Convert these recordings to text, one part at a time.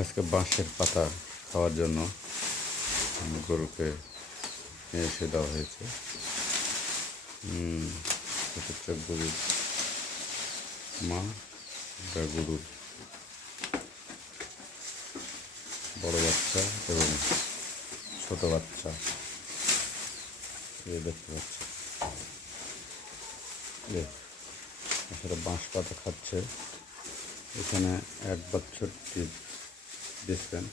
আজকে বাঁশের পাতা খাওয়ার জন্য গরুকে নিয়ে এসে দেওয়া হয়েছে। এটা হচ্ছে গরুর মা, এটা গরুর বড় বাচ্চা এবং ছোট বাচ্চা দেখতে পাচ্ছে। আসলে বাঁশ পাতা খাচ্ছে। এখানে 1 বছর দিচ্ছেন।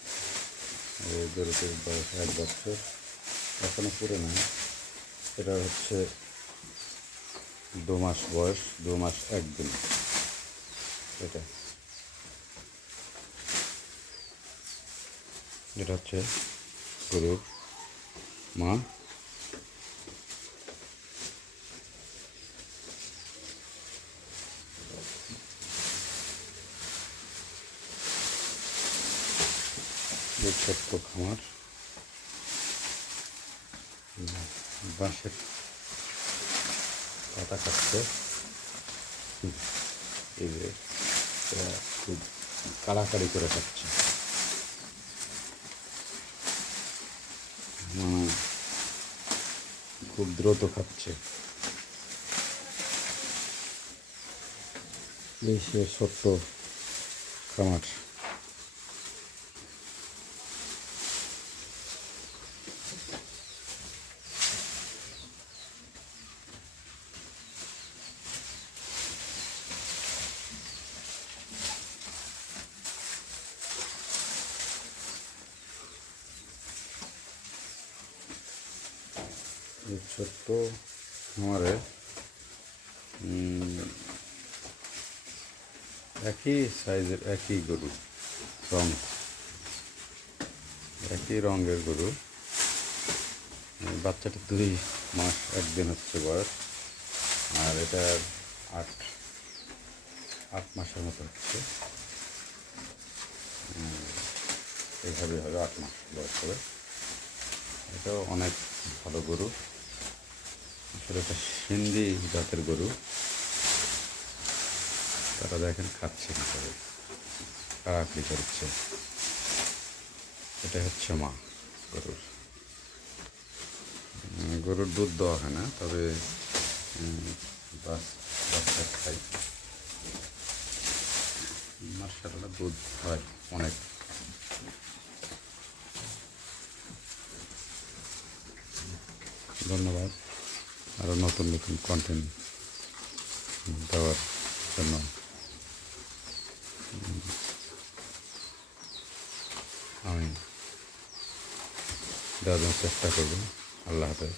এই গরুটির বয়স 1 বছর, এখনো পুরো নাই। এটা হচ্ছে 2 মাস বয়স, 2 মাস 1 দিন। এটা হচ্ছে গরুর মা। ছোট্ট খামার, বাঁশের পাতা খাচ্ছে। এই যে খুব কাড়াকাড়ি করে খাচ্ছে, খুব দ্রুত খাচ্ছে। এই সে ছোট্ট খামার। এই ছোট্ট খামারে একই সাইজের, একই গরু, একই রঙের গরু। বাচ্চাটা 2 মাস 1 দিন হচ্ছে বয়স, আর এটার 8 মাসের মতো হচ্ছে। এইভাবে হবে 8 মাস বয়স হবে। এটাও অনেক ভালো গরু। আসলে এটা সিন্ধি জাতের গরু। তারা দেখেন খাচ্ছে কীভাবে, কাড়াকাড়ি করছে। এটা হচ্ছে মা গরুর দুধ দেওয়া হয় না, তবে বাচ্চা খাই। মাশাআল্লাহ দুধ হয় অনেক। ধন্যবাদ। আরও নতুন নতুন কন্টেন্ট দেওয়ার জন্য আমি দেওয়ার জন্য চেষ্টা করব। আল্লাহ হাফেজ।